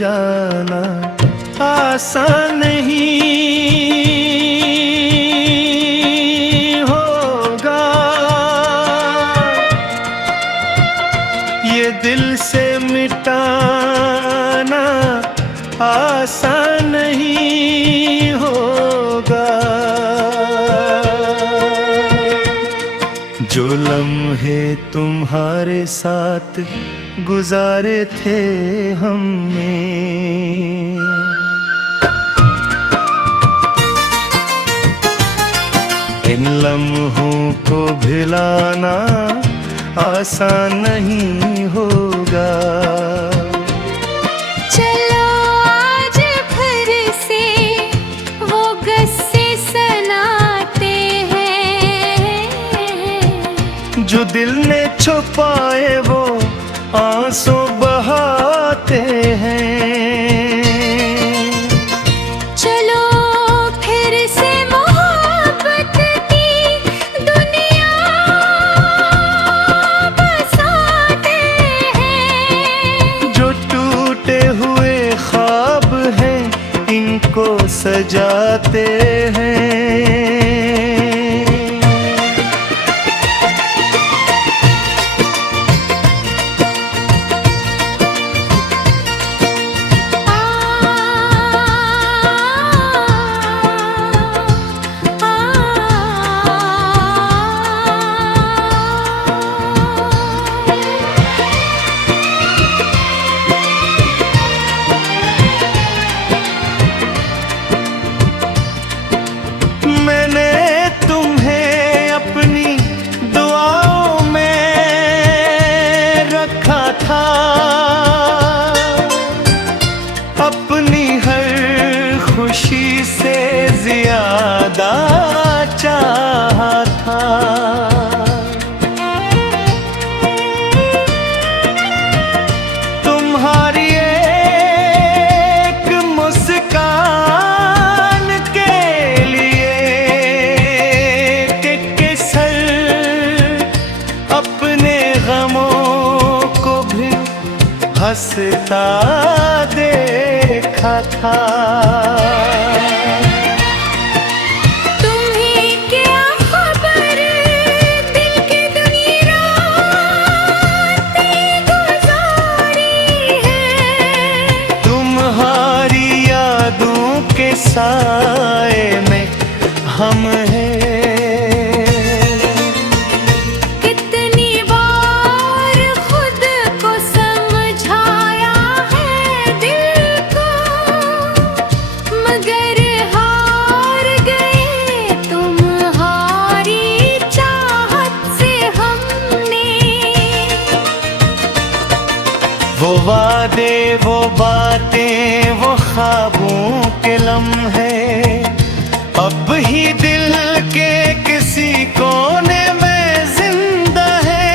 जाना आसान नहीं होगा। ये दिल से मिटाना आसान नहीं होगा। जो लम्हे तुम्हारे साथ गुजारे थे हमने, इन लम्हों को भुलाना आसान नहीं होगा। चलो आज फिर से वो गस्से सुनाते हैं, जो दिल ने छुपाए वो आंसू बहाते हैं। चलो फिर से मोहब्बत की दुनिया बसाते हैं, जो टूटे हुए ख्वाब हैं इनको सजाते हैं। अपनी हर खुशी से ज्यादा चाहा था। तुम्हारी एक मुस्कान के लिए कि सर अपने गमों को भी हंसता देखा था। तुम्हें क्या खबर दिल की दुनिया रातें गुजारी है, तुम्हारी यादों के साए में हम हैं। वो वादे, वो बातें, वो ख्वाबों के लम्हे अब ही दिल के किसी कोने में जिंदा है।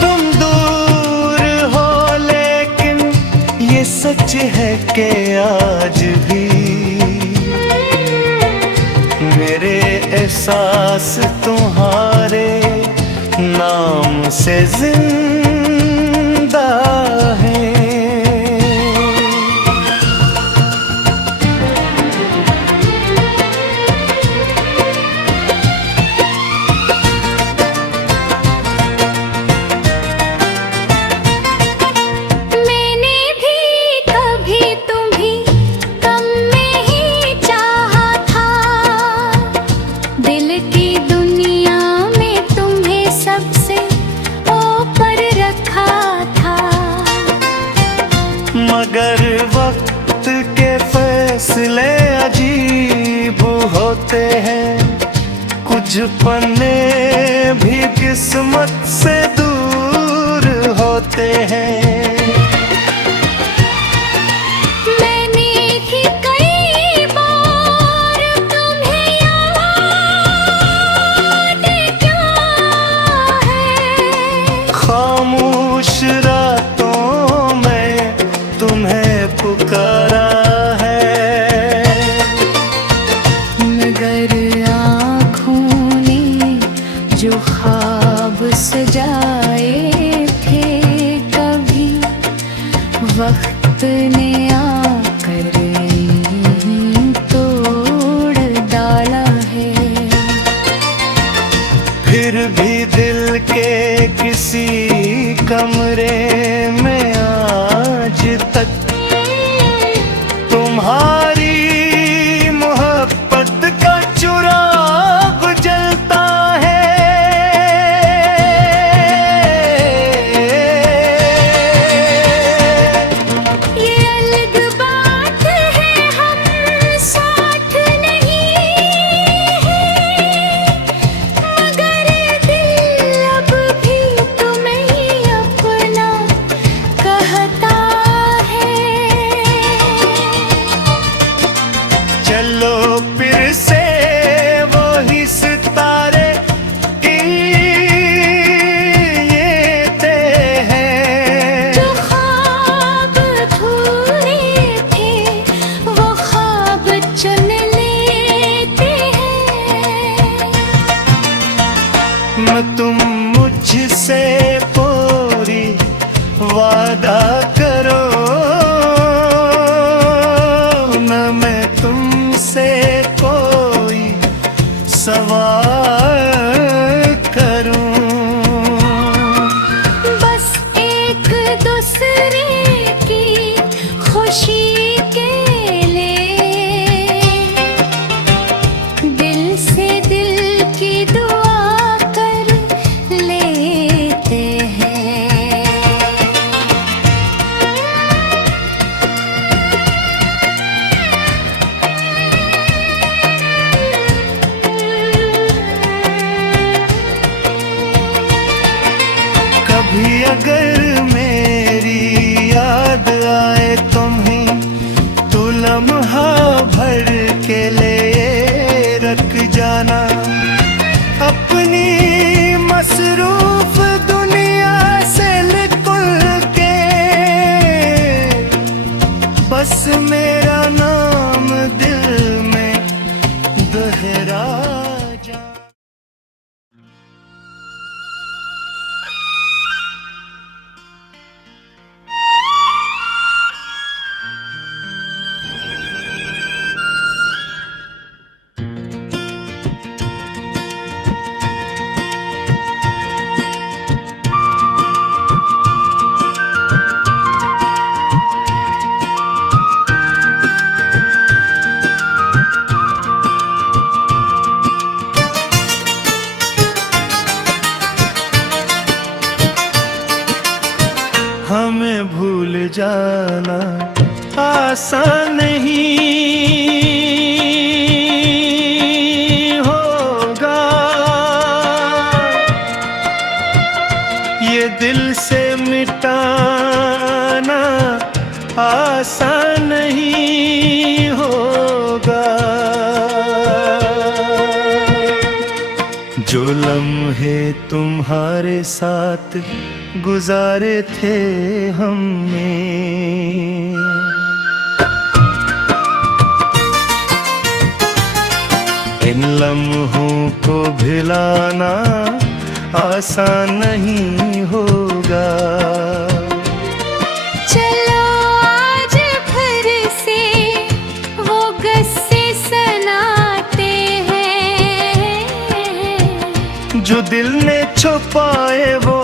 तुम दूर हो लेकिन ये सच है कि आज भी मेरे एहसास तुम्हारे नाम से जिंदा है। मैंने भी कभी तुम्हें कम में ही चाहा था, दिल की दुनिया में तुम्हें सबसे ऊपर रखा था। मगर वक्त के फैसले अजीब होते हैं, कुछ पन्ने भी किस्मत से दूर होते हैं। मैंने भी कई बार तुम्हें याद किया है, खामोश रातों में तुम्हें पुकारा है। मगर आँखों ने जो ख्वाब सजाए थे कभी फिर भी दिल के किसी कमरे में आज तक तुम्हारी मोहब्बत का चिराग जलता है। ये अलग बात है हम साथ नहीं हैं, मगर दिल अब भी तुम्हें ही अपना कहता है। चलो फिर से वही सितारे गिनते हैं। जो ख्वाब अधूरे थे वो ख्वाब चुन लेते हैं। मैं तुम मुझसे पूरी वादा करो, न मैं तुमसे कोई सवाल करूं। बस एक दूसरे की खुशी के लिए दिल से दिल की दुआ कर लेते हैं। कभी अगर मेरी याद आए तुम्हें तो लम्हा भर के लिए रख जाना। अपनी मसरूफ दुनिया से निकल के बस मेरा नाम दिल में दोहरा जा। हमें भूल जाना आसान नहीं होगा, ये दिल से मिटाना आसान नहीं होगा। जो लम्हे तुम्हारे साथ गुजारे थे हमने, इन लम्हों को भुलाना आसान नहीं होगा। चलो आज फिर से वो गस्से सुनाते हैं, जो दिल ने छुपाए वो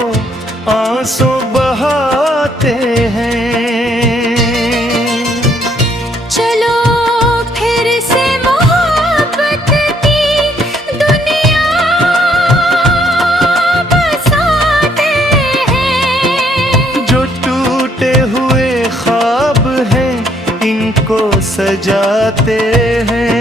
आंसू बहाते हैं। चलो फिर से मोहब्बत की दुनिया बसाते हैं। जो टूटे हुए ख्वाब हैं इनको सजाते हैं।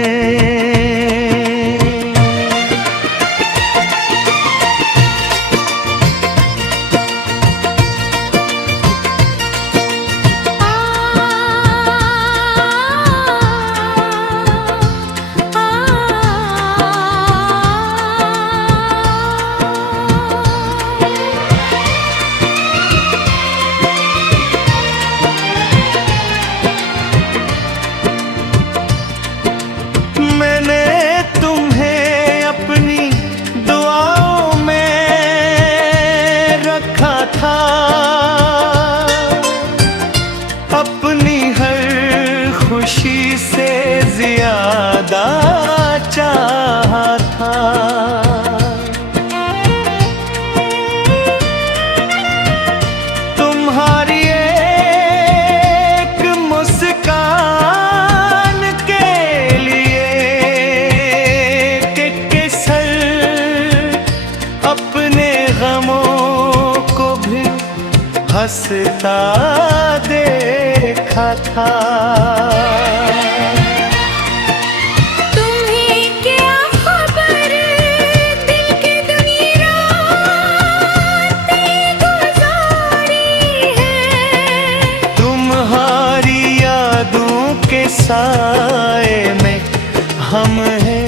हंसता देखा था। तुम्हें क्या खबर दिल की दुनिया रातें गुजारी है। तुम्हारी यादों के साए में हम हैं।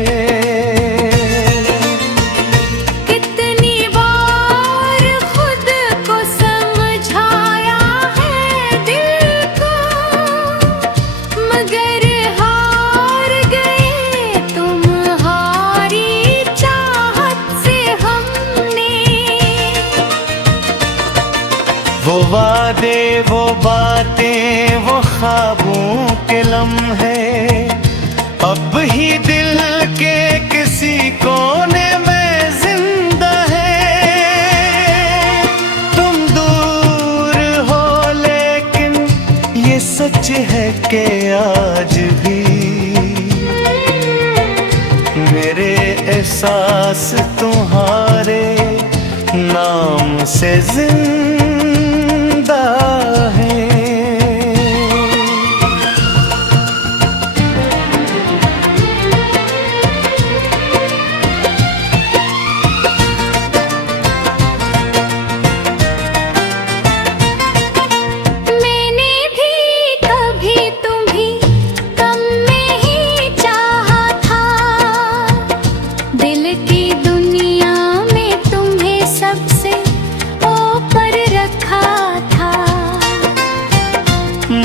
कितनी बार खुद को समझाया है दिल को, मगर हार गए तुम्हारी चाहत से हमने। वो वादे, वो बातें, वो ख्वाबों के लम्हे अब ही दिल के किसी कोने में जिंदा है। तुम दूर हो लेकिन ये सच है कि आज भी मेरे एहसास तुम्हारे नाम से जिंदा है। मैंने भी कभी तुम्हें कम में ही चाहा था। दिल की दुनिया में तुम्हें सबसे ऊपर रखा था।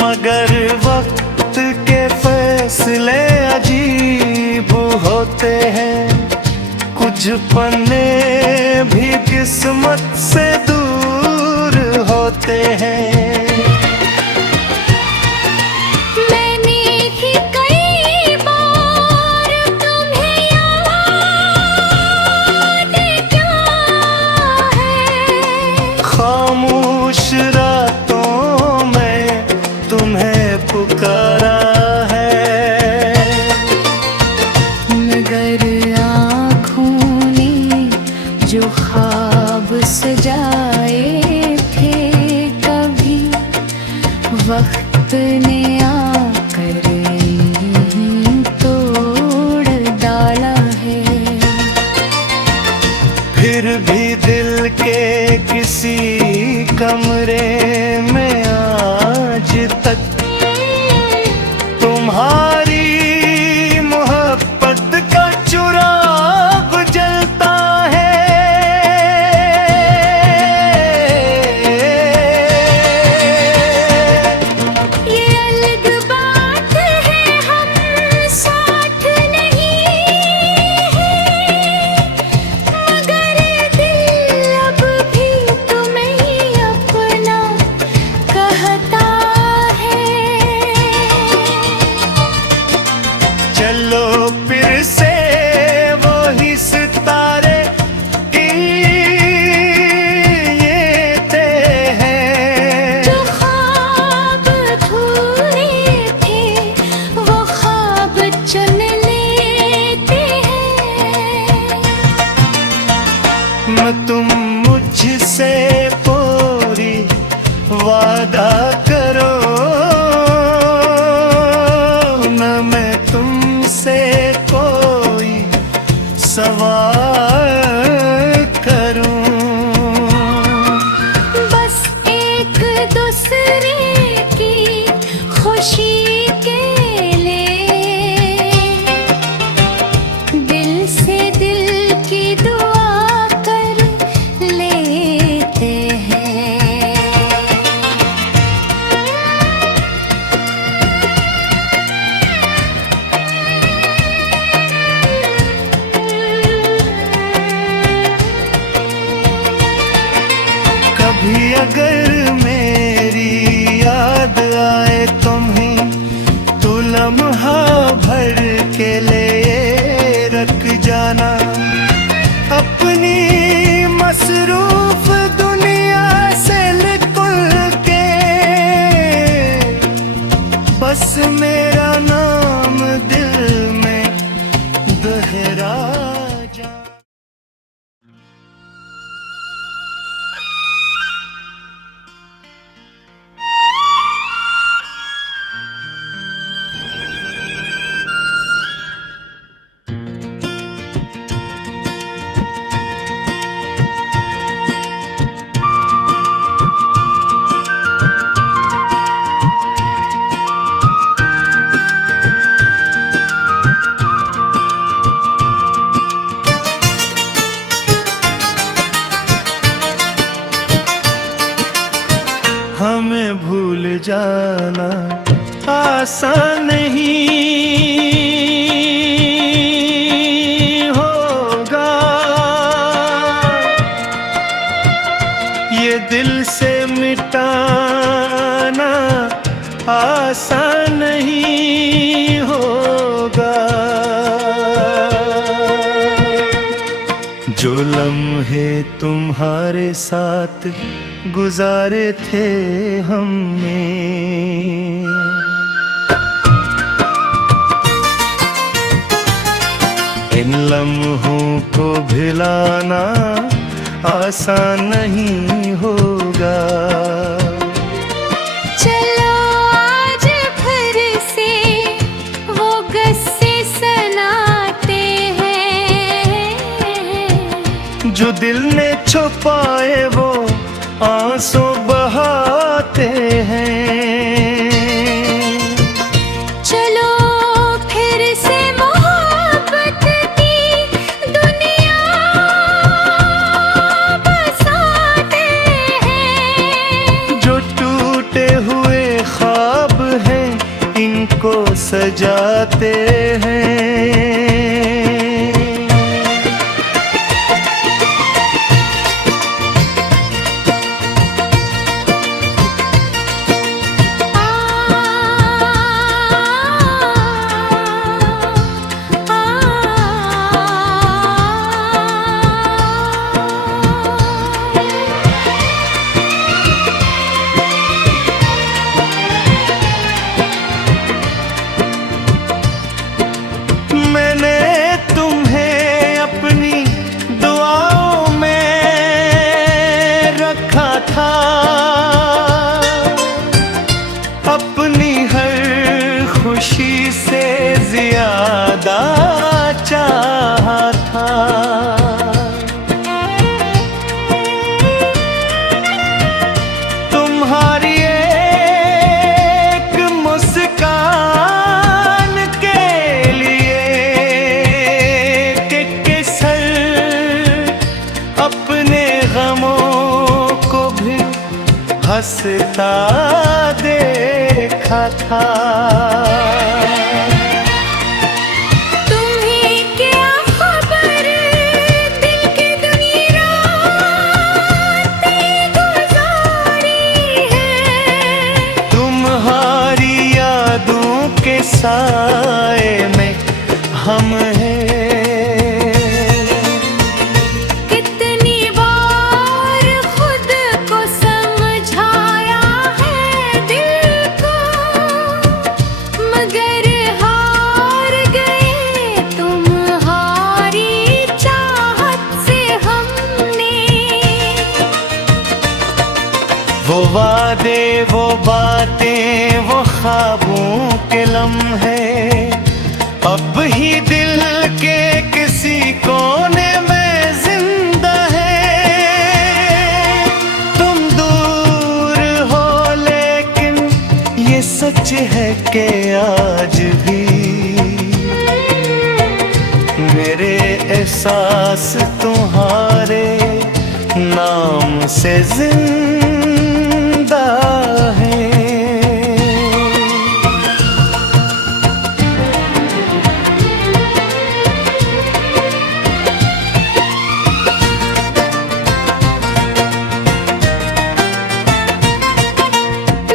मगर वक्त के फैसले अजीब होते हैं। कुछ पन्ने भी किस्मत से दूर होते हैं। मैंने भी कई बार तुम्हें याद किया है। खामोश रातों में तुम्हें पुकारा है। मगर आँखों ने जो ख्वाब सजाए थे कभी, वक्त ने आकर यूं तोड़ डाला है। फिर भी दिल के किसी कमरे में आज तक तुम्हारी मोहब्बत का चिराग जलता है। ये अलग बात है हम साथ नहीं हैं, मगर दिल अब भी तुम्हें ही अपना कहता है। चलो फिर से वही सितारे गिनते हैं। जो ख्वाब अधूरे थे वो ख्वाब चुन लेते हैं। मैं तुम मुझसे पूरी वादा करो, न मैं तुमसे कोई सवाल करूं। बस एक दूसरे की खुशी के लिए दिल से दिल की दुआ कर लेते हैं। कभी अगर मेरी याद आए तुम्हें, तो लम्हा भर के लिए रख जाना। अपनी मसरूफ दुनिया से निकल के बस मेरा नाम दिल में दोहरा जा। जाना आसान नहीं होगा। ये दिल से मिटाना आसान नहीं होगा। जो लम्हे तुम्हारे साथ गुजारे थे हमने, इन लम्हों को भुलाना आसान नहीं होगा। चलो आज फिर से वो गस्से सुनाते हैं, जो दिल ने छुपाए वो आंसू बहाते हैं। चलो फिर से मोहब्बत की दुनिया बसाते हैं। जो टूटे हुए ख्वाब हैं इनको सजाते हैं। मैंने तुम्हें अपनी दुआओं में रखा था, अपनी हर खुशी से ज्यादा चाहा था। तुम्हारी एक मुस्कान के अपने गमों को भी हंसता देखा था। तुम्हें क्या खबर दिल की दुनिया रातें गुजारी है। तुम्हारी यादों के साए में हम हैं। वो वादे, वो बातें, वो ख्वाबों के लम्हे अब ही दिल के किसी कोने में जिंदा है। तुम दूर हो लेकिन ये सच है कि आज भी मेरे एहसास तुम्हारे नाम से जिंदा है।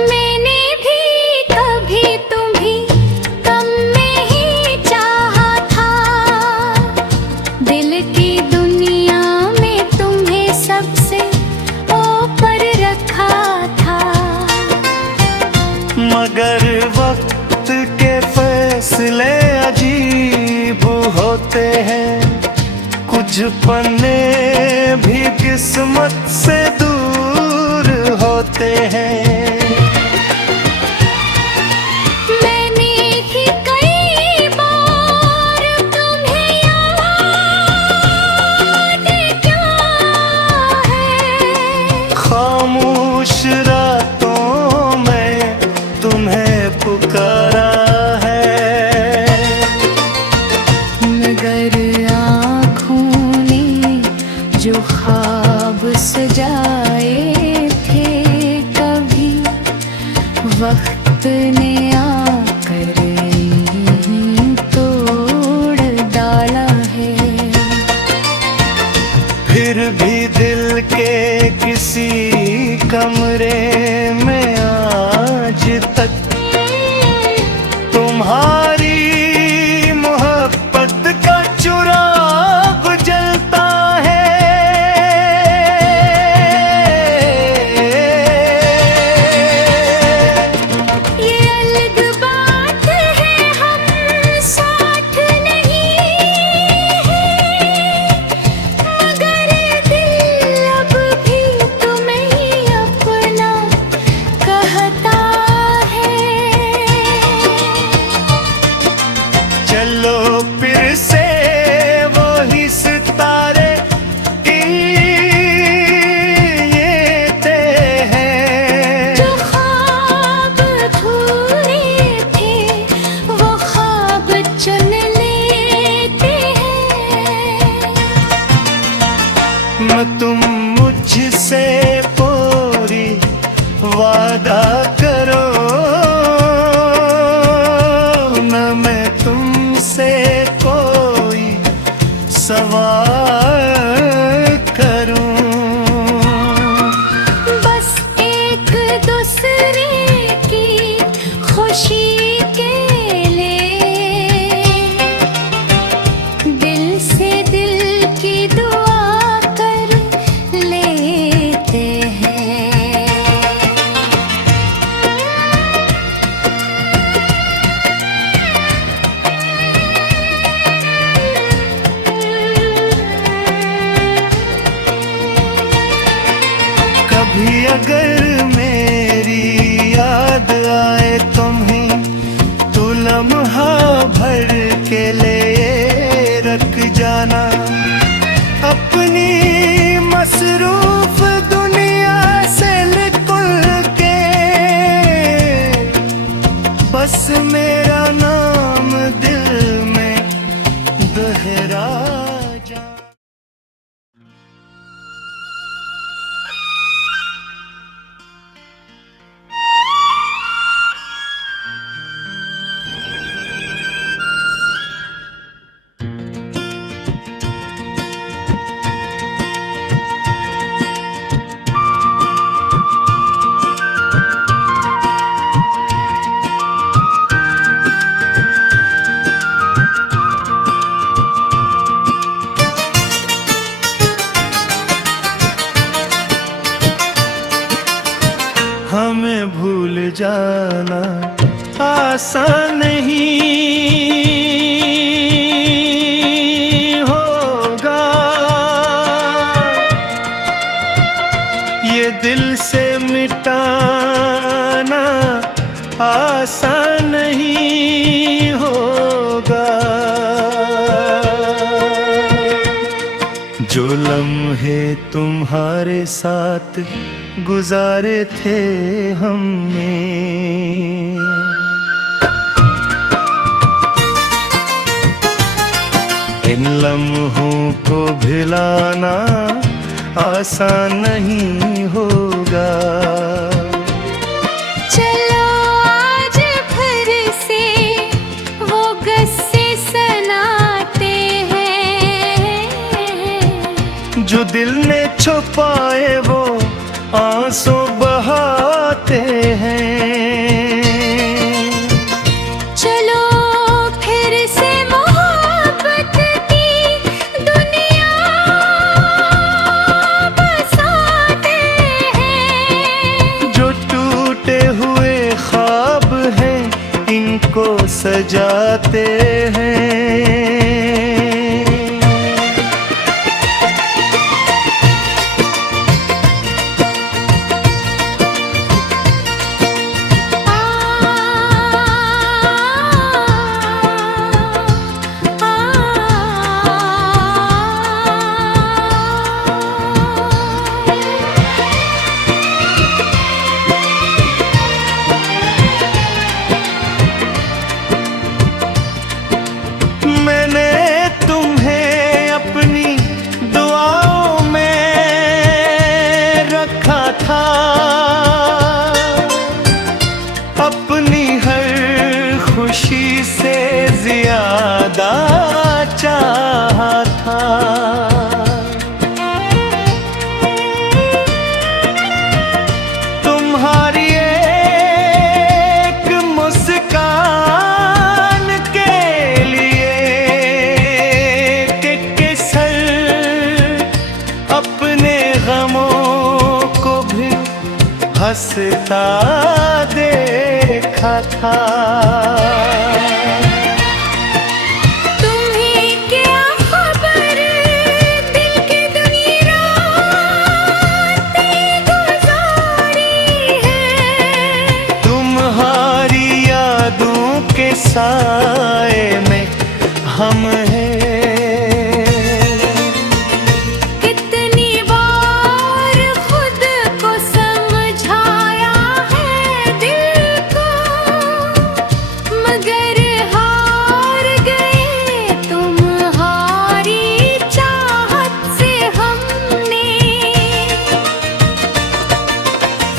मैंने भी कभी तुम्हें कम में ही चाहा था। दिल की दुनिया में तुम्हें सबसे ऊपर रखा था। मगर वक्त के फैसले अजीब होते हैं, कुछ पन्ने भी किस्मत से दूर होते हैं। मैंने ही कई बार तुम्हें याद किया है। खामोश रातों में तुम्हें पुकारा है। मगर आँखों ने जो ख्वाब सजाए थे कभी वक्त ने आकर यूं तोड़ डाला है। फिर भी दिल के किसी कमरे में आज तक तुम्हारी मोहब्बत का चिराग जलता है। ये अलग बात है हम साथ नहीं हैं, मगर दिल अब भी तुम्हें ही अपना कहता है। चलो फिर से वही सितारे गिनते हैं। जो ख्वाब अधूरे थे वो ख्वाब चुन लेते हैं। न तुम मुझसे पूरी वादा करो, न मैं तुमसे कोई सवाल करूं। बस एक दूसरे की खुशी के लिए दिल से दिल की दुआ कर लेते हैं। कभी अगर मेरी याद आए तुम्हें, तो लम्हा भर के लिए रख जाना। अपनी मसरूफ दुनिया से निकल के बस मेरा नाम दिल में दोहरा जा। हमें भूल जाना आसान नहीं होगा, ये दिल से मिटाना आसान नहीं होगा। जो लम्हे तुम्हारे साथ गुजारे थे हमने, इन लम्हों को भुलाना आसान नहीं होगा। चलो आज फिर से वो गस्से सुनाते हैं, जो दिल ने छुपाए वो आंसू बहाते हैं। चलो फिर से मोहब्बत की दुनिया बसाते हैं। जो टूटे हुए ख्वाब हैं इनको सजाते हैं। हंसता देखा था। तुम्हें क्या खबर दिल की दुनिया रातें गुजारी है। तुम्हारी यादों के साए में हम हैं। कितनी बार खुद को समझाया है दिल को, मगर हार गए तुम्हारी चाहत से हमने।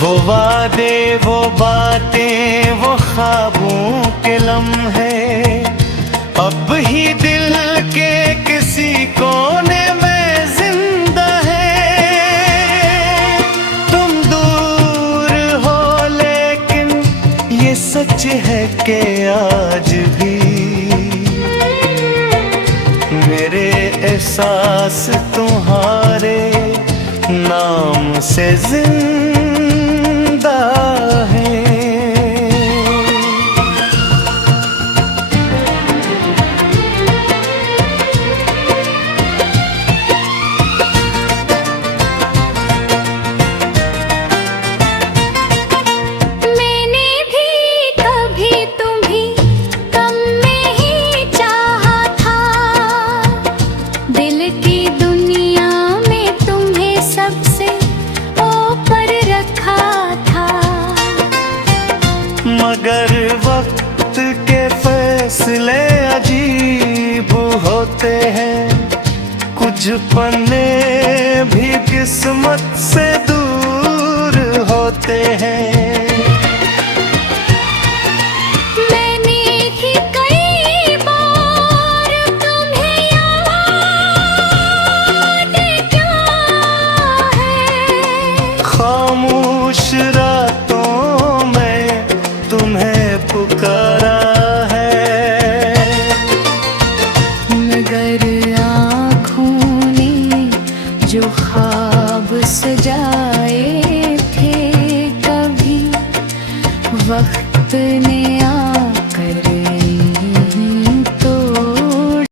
वो वादे, वो बातें, वो ख्वाबों के लम्हे अब ही दिल के किसी कोने में जिंदा है। तुम दूर हो लेकिन ये सच है कि आज भी मेरे एहसास तुम्हारे नाम से जिंदा है। मैंने भी कभी तुम्हें कम में ही चाहा था, दिल की दुनिया में तुम्हें सबसे ऊपर रखा था। मगर वक्त के फैसले अजीब होते हैं, कुछ पन्ने भी किस्मत से दूर होते हैं। मैंने ही कई बार तुम्हें याद किया है। खामोश रातों में तुम्हें पुकारा है, मगर आँखों ने जो ख्वाब सजाए थे कभी वक्त ने